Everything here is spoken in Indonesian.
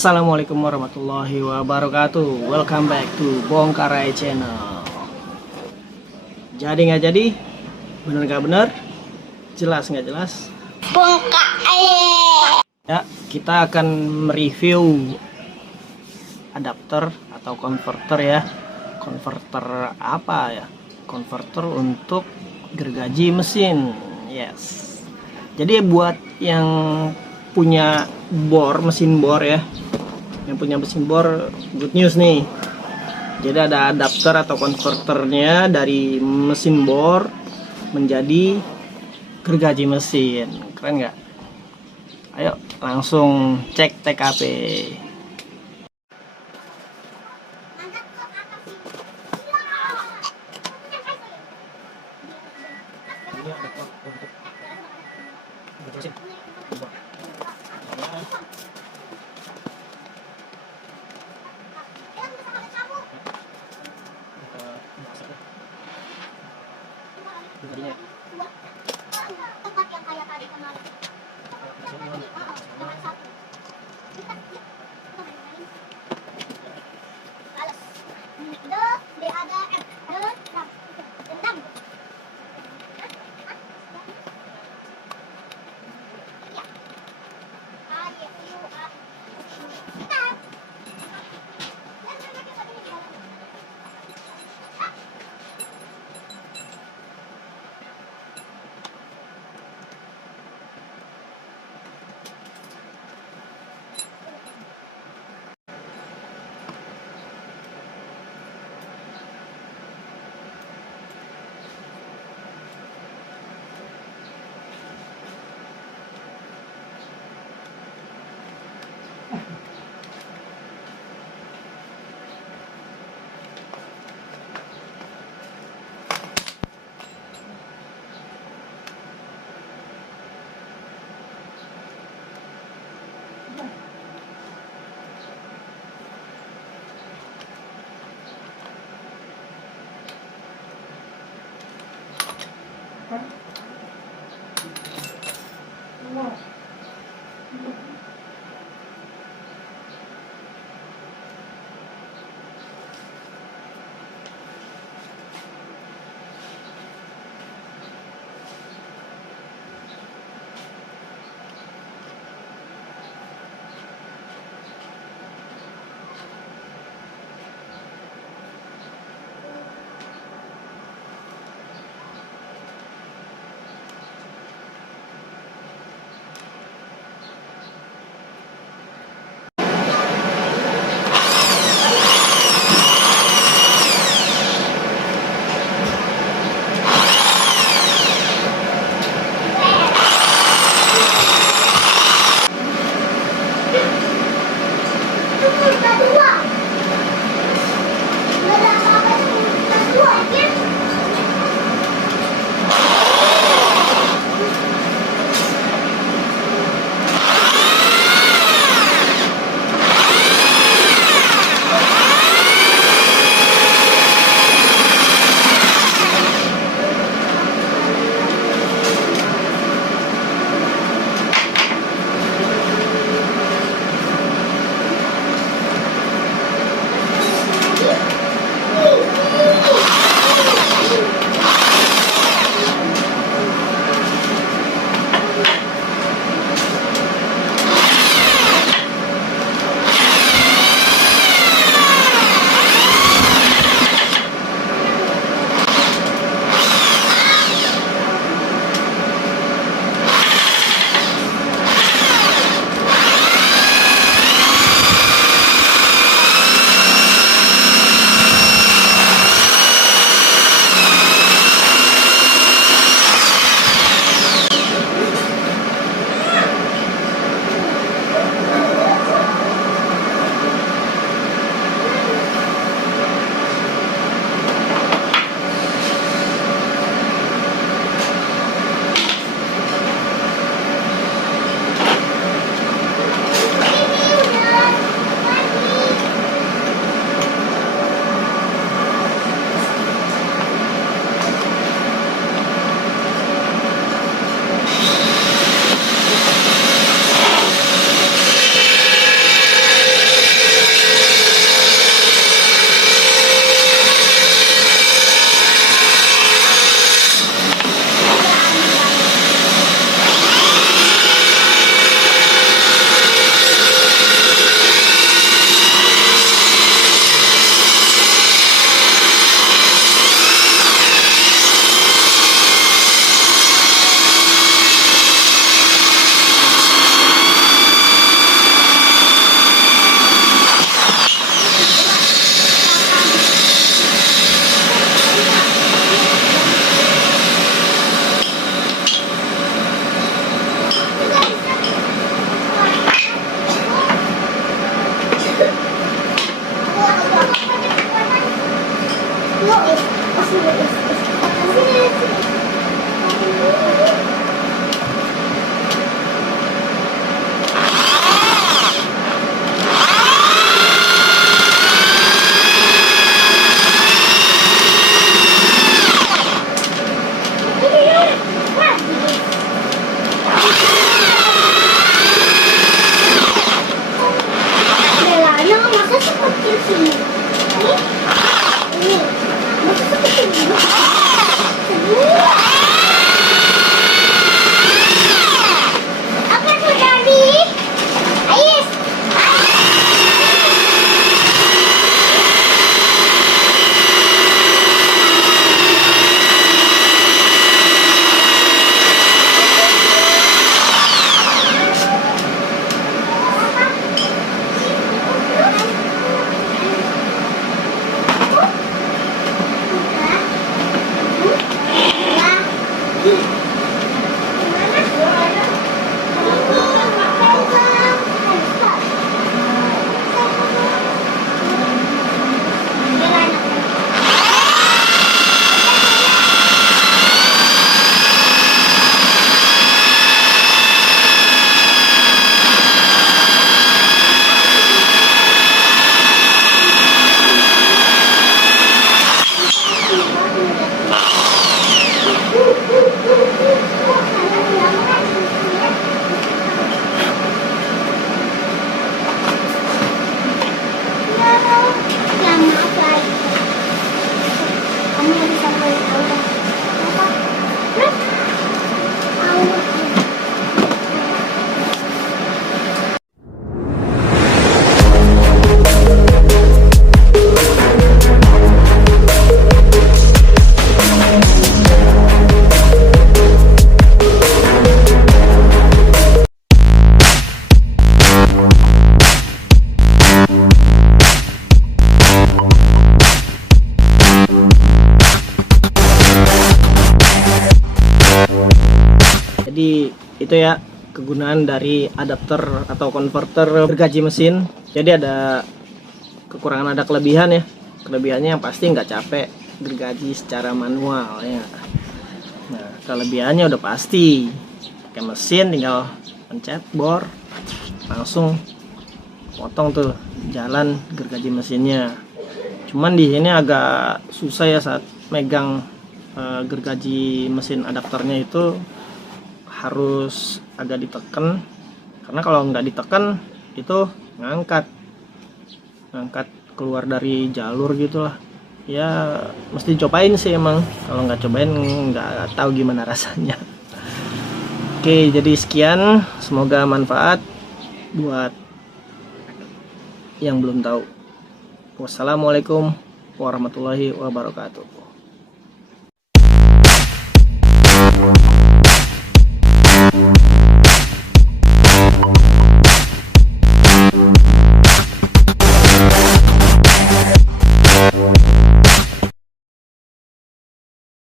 Assalamualaikum warahmatullahi wabarakatuh. Welcome back to Bongkarai Channel. Jadi nggak jadi, bener nggak bener, jelas nggak jelas. Bongkarai. Ya, kita akan mereview adapter atau konverter ya. Konverter apa ya? Konverter untuk gergaji mesin. Yes. Jadi buat yang punya mesin bor ya, yang punya mesin bor, good news nih. Jadi ada adapter atau konverternya dari mesin bor menjadi gergaji mesin. Keren nggak? Ayo langsung cek TKP. Ini ada port untuk mesin. Jadinya Tempat yang kayak tadi kemarin. itu ya kegunaan dari adapter atau konverter gergaji mesin. Jadi ada kekurangan, ada kelebihan ya. Kelebihannya yang pasti nggak capek gergaji secara manual ya. Nah, kelebihannya udah pasti pakai mesin, tinggal pencet bor langsung potong tuh jalan gergaji mesinnya. Cuman di sini agak susah ya saat megang gergaji mesin adapternya, itu harus agak ditekan, karena kalau nggak ditekan itu ngangkat keluar dari jalur gitulah ya. Mesti cobain sih emang, kalau nggak cobain nggak tahu gimana rasanya. Oke, jadi sekian, semoga manfaat buat yang belum tahu. Wassalamualaikum warahmatullahi wabarakatuh.